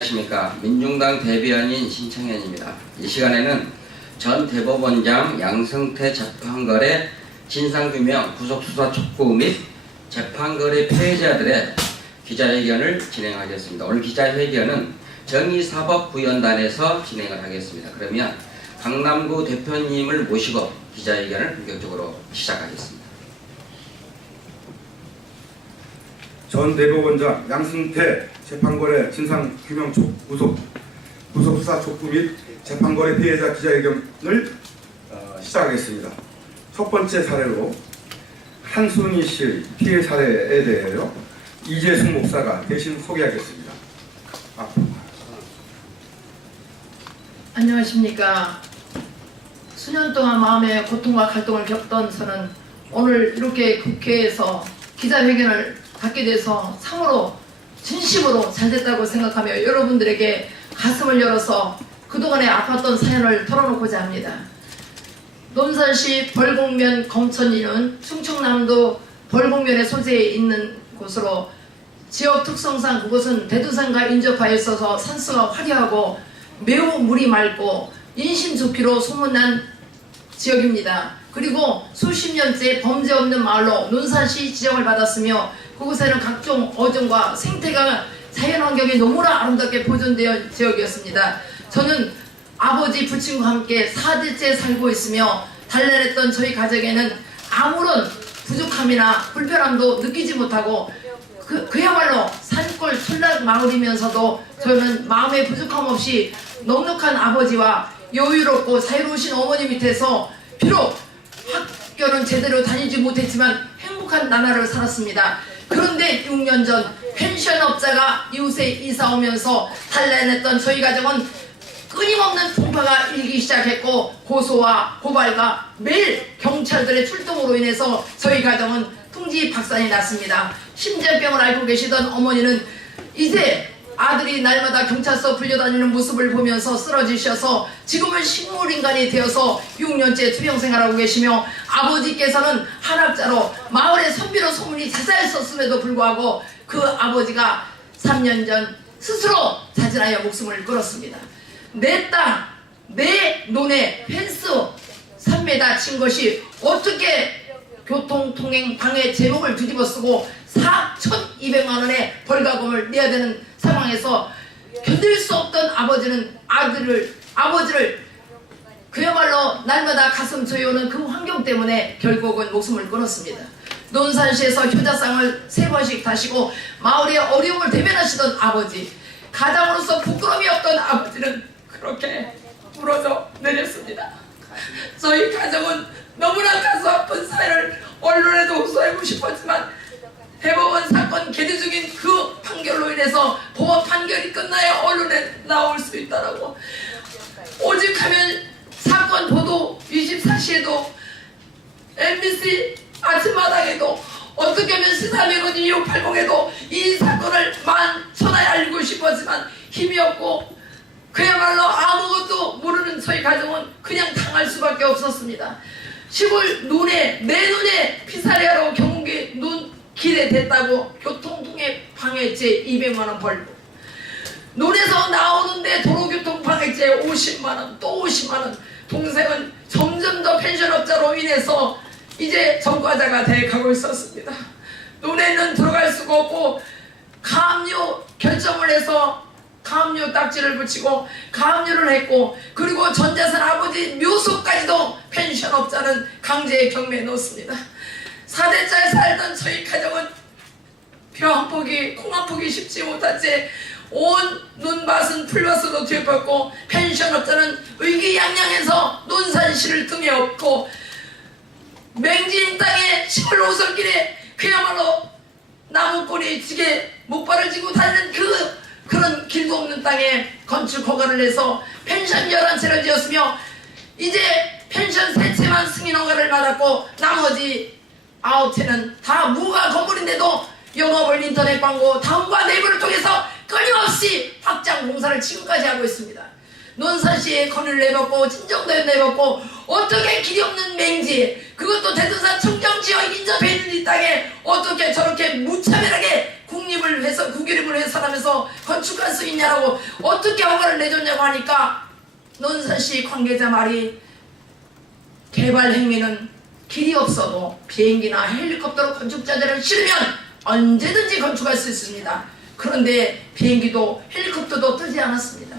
안녕하십니까. 민중당 대변인 신청현입니다. 이 시간에는 전 대법원장 양승태 재판거래 진상규명 구속수사 촉구 및 재판거래 피해자들의 기자회견을 진행하겠습니다. 오늘 기자회견은 정의사법구현단에서 진행을 하겠습니다. 그러면 강남구 대표님을 모시고 기자회견을 본격적으로 시작하겠습니다. 전 대법원장 양승태 재판거래 진상규명 구속수사 촉구 및 재판거래 피해자 기자회견을 시작하겠습니다. 첫 번째 사례로 한순희 씨 피해 사례에 대하여 이재숙 목사가 대신 소개하겠습니다. 안녕하십니까. 수년 동안 마음의 고통과 갈등을 겪던 저는 오늘 이렇게 국회에서 기자회견을 갖게 돼서 참으로 진심으로 잘됐다고 생각하며 여러분들에게 가슴을 열어서 그동안에 아팠던 사연을 털어놓고자 합니다. 논산시 벌곡면 검천리는 충청남도 벌곡면의 소재에 있는 곳으로 지역 특성상 그곳은 대두산과 인접하여 있어서 산수가 화려하고 매우 물이 맑고 인심 좋기로 소문난 지역입니다. 그리고 수십 년째 범죄 없는 마을로 논산시 지정을 받았으며 그곳에는 각종 어종과 생태가 자연환경이 너무나 아름답게 보존되어 지역이었습니다. 저는 아버지 부친과 함께 4대째 살고 있으며 단란했던 저희 가정에는 아무런 부족함이나 불편함도 느끼지 못하고 그야말로 산골 촌락 마을이면서도 저는 마음의 부족함 없이 넉넉한 아버지와 여유롭고 자유로우신 어머니 밑에서 비록 학교는 제대로 다니지 못했지만 행복한 나날을 살았습니다. 그런데 6년 전 펜션업자가 이웃에 이사 오면서 단란했던 저희 가정은 끊임없는 풍파가 일기 시작했고 고소와 고발과 매일 경찰들의 출동으로 인해서 저희 가정은 풍지박산이 났습니다. 심장병을 앓고 계시던 어머니는 이제 아들이 날마다 경찰서 불려다니는 모습을 보면서 쓰러지셔서 지금은 식물인간이 되어서 6년째 투병생활하고 계시며 아버지께서는 한학자로 마을의 선비로 소문이 자자했었음에도 불구하고 그 아버지가 3년 전 스스로 자진하여 목숨을 끊었습니다. 내 땅, 내 논에 펜스 3m 친 것이 어떻게 교통통행 방해 제목을 뒤집어 쓰고 4,200만원의 벌가금을 내야 되는 상황에서 견딜 수 없던 아버지는 아버지를 그야말로 날마다 가슴 조여오는 그 환경 때문에 결국은 목숨을 끊었습니다. 논산시에서 효자상을 3번씩 타시고 마을의 어려움을 대변하시던 아버지, 가장으로서 부끄러움이 없던 아버지는 그렇게 부러져 내렸습니다. 저희 가정은 너무나 가슴 아픈 사연을 언론에도 호소하고 싶었지만 대법원 사건 계류 중인 그 판결로 인해서 법원 판결이 끝나야 언론에 나올 수 있다라고 오직 하면 사건 보도 24시에도 MBC 아침마당에도 어떻게 하면 시사매거진 2680에도 이 사건을 만천하에 알리고 싶었지만 힘이 없고 그야말로 아무것도 모르는 저희 가정은 그냥 당할 수밖에 없었습니다. 시골 내 눈에 피살이하러 경운기 눈길에 댔다고 교통통행 방해죄 200만원 벌고 논에서 나오는데 도로교통 방해죄 50만원 또 50만원 동생은 점점 더 펜션업자로 인해서 이제 전과자가 돼가고 있었습니다. 논에는 들어갈 수가 없고 가압류 결정을 해서 가압류 딱지를 붙이고 가압류를 했고 그리고 전재산 아버지 묘소까지도 펜션업자는 강제에 경매에 넣습니다. 4대째 살던 저희 가정은 벼 한 포기 콩 한 포기 쉽지 못한 채 온 눈밭은 풀밭으로 뒤덮였고 펜션업자는 의기양양해서 논산시를 등에 업고 맹진 땅에 시골 오솔길에 그야말로 나무꼬리 지게 목발을 쥐고 다니는 그런 길도 없는 땅에 건축 허가를 내서 펜션 11채를 지었으며 이제 펜션 3채만 승인 허가를 받았고 나머지 9채는 다 무가 건물인데도 영업을 인터넷 광고 다음과 네이버를 통해서 끊임없이 확장 공사를 지금까지 하고 있습니다. 논산시에 건의를 내봤고 진정도에 내봤고 어떻게 길이 없는 맹지 그것도 대둔산 청정지역 인접해 있는 이 땅에 어떻게 저렇게 무차별하게 국립을 국유립을 훼손하면서 건축할 수 있냐라고 어떻게 허가를 내줬냐고 하니까 논산시 관계자 말이 개발 행위는 길이 없어도 비행기나 헬리콥터로 건축자재를 실으면 언제든지 건축할 수 있습니다. 그런데 비행기도 헬리콥터도 뜨지 않았습니다.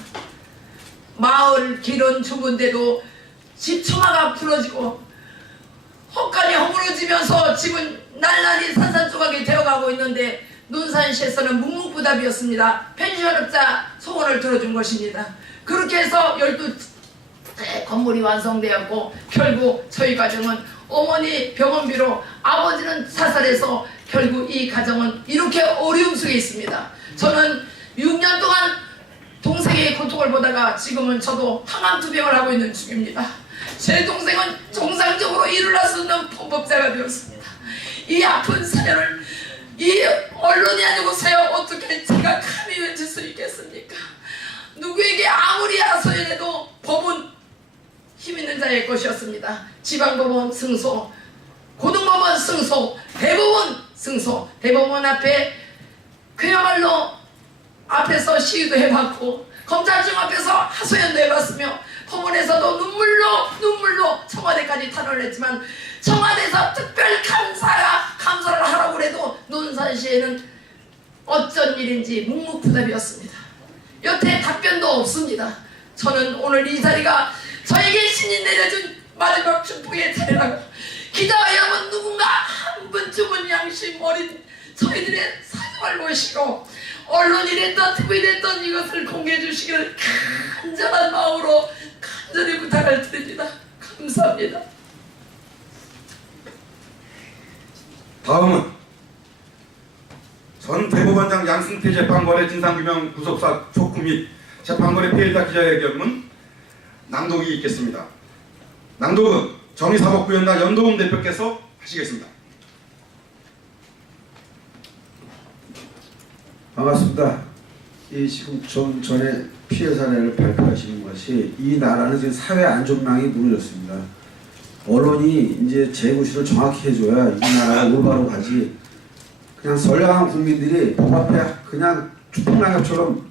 마을 길은 좁은데도 집 처마가 부러지고 헛간이 허물어지면서 집은 날라리 산산조각이 되어가고 있는데 논산시에서는 묵묵부답이었습니다. 펜션업자 소원을 들어준 것입니다. 그렇게 해서 12채 건물이 완성되었고 결국 저희 가정은 어머니 병원비로 아버지는 자살해서 결국 이 가정은 이렇게 어려움 속에 있습니다. 저는 6년 동안 동생의 고통을 보다가 지금은 저도 항암투병을 하고 있는 중입니다. 제 동생은 정상적으로 일을 할 수 있는 범법자가 되었습니다. 이 아픈 사연을 이 언론이 아니고서야 어떻게 제가 감히 외칠 수 있겠습니까? 누구에게 아무리 하소연해도 법은 힘 있는 자의 것이었습니다. 지방법원 승소, 고등법원 승소, 대법원 승소. 대법원 앞에 그야말로 앞에서 시위도 해봤고 검찰청 앞에서 하소연도 해봤으며 법원에서도 눈물로 청와대까지 탄원을 했지만 청와대에서 특별 감사를 하라고 해도 논산시에는 어쩐 일인지 묵묵부답이었습니다. 여태 답변도 없습니다. 저는 오늘 이 자리가 저에게 신이 내려준 마지막 축복의 자리라고 기자회견은 누군가 한 번쯤은 양심 어린 저희들의 사정을 모시고 언론이 됐던 TV이 됐던 이것을 공개해 주시기를 간절한 마음으로 간절히 부탁을 드립니다. 감사합니다. 다음은 전 대법원장 양승태 재판관의 진상규명 구속사 촉구 및 재판관의 피해자 기자회견문 낭독이 있겠습니다. 낭독은 정의사법구연단 연도훈 대표께서 하시겠습니다. 반갑습니다. 지금 좀 전에 피해 사례를 발표하시는 것이 이 나라는 지금 사회 안전망이 무너졌습니다. 언론이 이제 재구실을 정확히 해줘야 이 나라가 올바로 가지. 그냥 선량한 국민들이 법 앞에 그냥 추풍낙엽처럼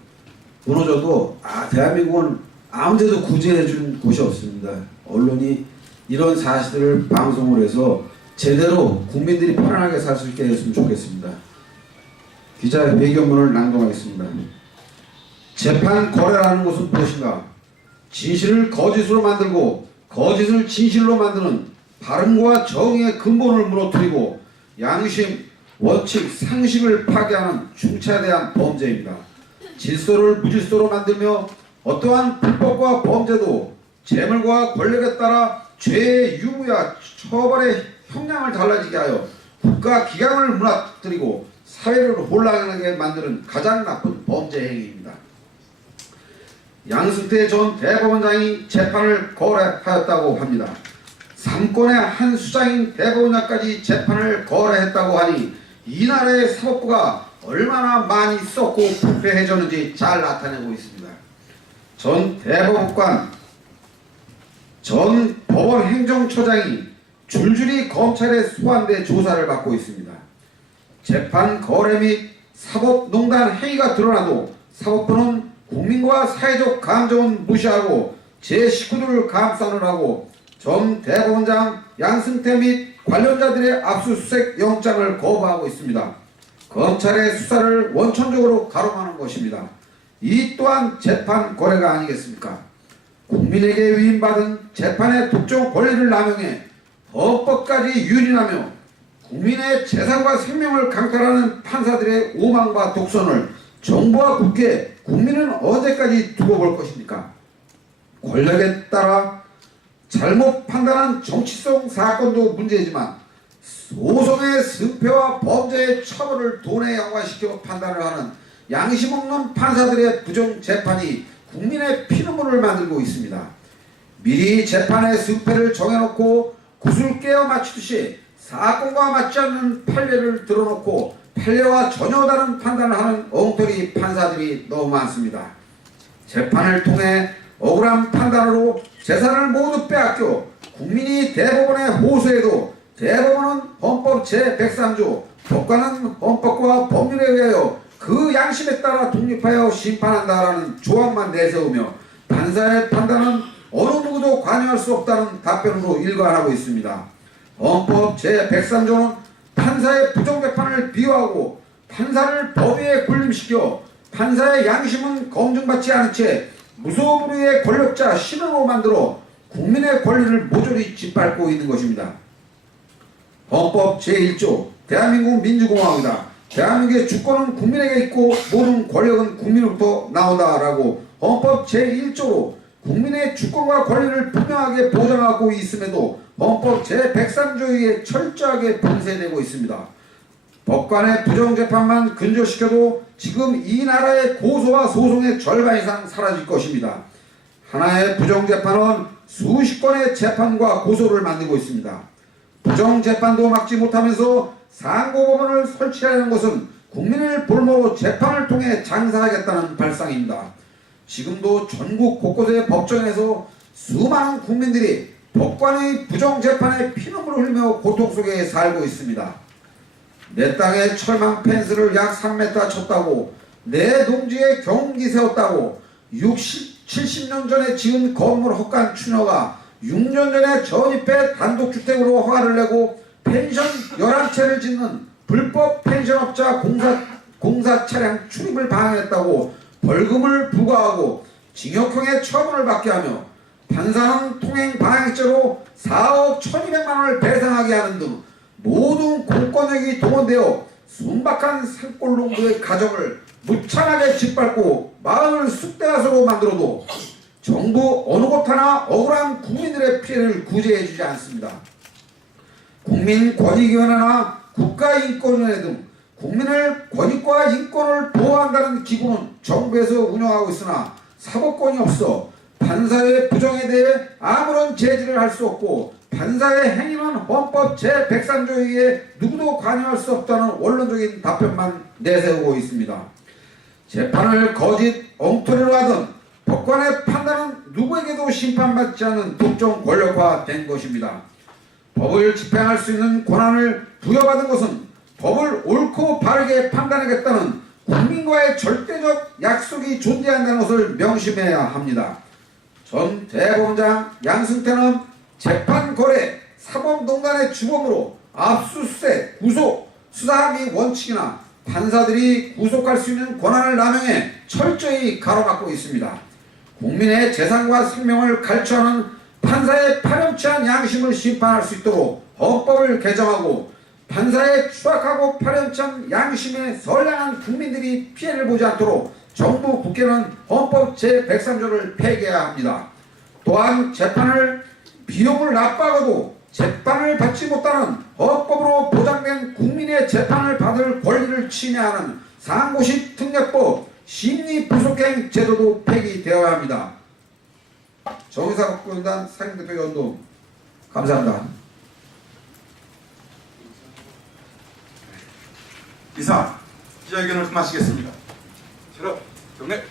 무너져도 대한민국은 아무데도 구제해준 곳이 없습니다. 언론이 이런 사실을 방송을 해서 제대로 국민들이 편안하게 살 수 있게 했으면 좋겠습니다. 기자회견문을 낭독하겠습니다. 재판 거래라는 것은 무엇인가? 진실을 거짓으로 만들고 거짓을 진실로 만드는 바른과 정의의 근본을 무너뜨리고 양심, 원칙, 상식을 파괴하는 중차대한 범죄입니다. 질서를 무질서로 만들며 어떠한 불법과 범죄도 재물과 권력에 따라 죄의 유무야 처벌의 형량을 달라지게 하여 국가 기강을 무너뜨리고 사회를 혼란하게 만드는 가장 나쁜 범죄 행위입니다. 양승태 전 대법원장이 재판을 거래하였다고 합니다. 3건의 한 수장인 대법원장까지 재판을 거래했다고 하니 이 나라의 사법부가 얼마나 많이 썩고 부패해졌는지 잘 나타내고 있습니다. 전 대법관, 전 법원 행정처장이 줄줄이 검찰에 소환돼 조사를 받고 있습니다. 재판 거래 및 사법농단 행위가 드러나도 사법부는 국민과 사회적 감정은 무시하고 제19조를 감싸느라고 전 대법원장 양승태 및 관련자들의 압수수색 영장을 거부하고 있습니다. 검찰의 수사를 원천적으로 가로막는 것입니다. 이 또한 재판 거래가 아니겠습니까? 국민에게 위임받은 재판의 독점 권리를 남용해 헌법까지 유린하며 국민의 재산과 생명을 강탈하는 판사들의 오만과 독선을 정부와 국회, 국민은 언제까지 두고 볼 것입니까? 권력에 따라 잘못 판단한 정치성 사건도 문제지만 소송의 승패와 범죄의 처벌을 돈에 양화시켜 판단을 하는 양심 없는 판사들의 부정재판이 국민의 피눈물을 만들고 있습니다. 미리 재판의 승패를 정해놓고 구슬 깨어 맞추듯이 사건과 맞지 않는 판례를 들어놓고 판례와 전혀 다른 판단을 하는 엉터리 판사들이 너무 많습니다. 재판을 통해 억울한 판단으로 재산을 모두 빼앗겨 국민이 대법원에 호소해도 대법원은 헌법 제103조 법관은 헌법과 법률에 의하여 그 양심에 따라 독립하여 심판한다라는 조항만 내세우며 판사의 판단은 어느 누구도 관여할 수 없다는 답변으로 일관하고 있습니다. 헌법 제103조는 판사의 부정재판을 비호하고 판사를 법위에 군림시켜 판사의 양심은 검증받지 않은 채 무소불위의 권력자 신으로 만들어 국민의 권리를 모조리 짓밟고 있는 것입니다. 헌법 제1조 대한민국 민주공화국이다. 대한민국의 주권은 국민에게 있고 모든 권력은 국민으로부터 나온다라고 헌법 제1조로 국민의 주권과 권리를 분명하게 보장하고 있음에도 헌법 제103조에 의해 철저하게 봉쇄되고 있습니다. 법관의 부정재판만 근절시켜도 지금 이 나라의 고소와 소송의 절반 이상 사라질 것입니다. 하나의 부정재판은 수십 건의 재판과 고소를 만들고 있습니다. 부정재판도 막지 못하면서 상고법원을 설치하려는 것은 국민을 볼모로 재판을 통해 장사하겠다는 발상입니다. 지금도 전국 곳곳의 법정에서 수많은 국민들이 법관의 부정재판에 피눈물을 흘리며 고통 속에 살고 있습니다. 내 땅에 철망 펜스를 약 3m 쳤다고, 내 농지에 경운기 세웠다고, 70년 전에 지은 건물 헛간 추녀가 6년 전에 전입해 단독주택으로 허가를 내고 펜션 11채를 짓는 불법 펜션업자 공사 차량 출입을 방해했다고 벌금을 부과하고 징역형의 처분을 받게 하며 판사는 통행 방해죄로 4억 1200만 원을 배상하게 하는 등 모든 공권력이 동원되어 순박한 산골농부의 가정을 무참하게 짓밟고 마을을 쑥대가서로 만들어도 정부 어느 곳 하나 억울한 국민들의 피해를 구제해주지 않습니다. 국민권익위원회나 국가인권위원회 등 국민의 권익과 인권을 보호한다는 기구는 정부에서 운영하고 있으나 사법권이 없어 판사의 부정에 대해 아무런 제지를 할 수 없고 판사의 행위는 헌법 제103조에 의해 누구도 관여할 수 없다는 원론적인 답변만 내세우고 있습니다. 재판을 거짓 엉터리로 하던 법관의 판단은 누구에게도 심판받지 않는 독점 권력화된 것입니다. 법을 집행할 수 있는 권한을 부여받은 것은 법을 옳고 바르게 판단하겠다는 국민과의 절대적 약속이 존재한다는 것을 명심해야 합니다. 전 대법원장 양승태는 재판 거래, 사법농단의 주범으로 압수수색, 구속, 수사합의 원칙이나 판사들이 구속할 수 있는 권한을 남용해 철저히 가로막고 있습니다. 국민의 재산과 생명을 갈취하는 판사의 파렴치한 양심을 심판할 수 있도록 헌법을 개정하고 판사의 추악하고 파렴치한 양심에 선량한 국민들이 피해를 보지 않도록 정부 국회는 헌법 제103조를 폐기해야 합니다. 또한 재판을 비용을 납부하고도 재판을 받지 못하는 헌법으로 보장된 국민의 재판을 받을 권리를 침해하는 상고식 특례법 심리부속행 제도도 폐기되어야 합니다. 정의사법구연단 상임대표 연동 감사합니다. 이상 기자회견을 마치겠습니다. 실업 경례.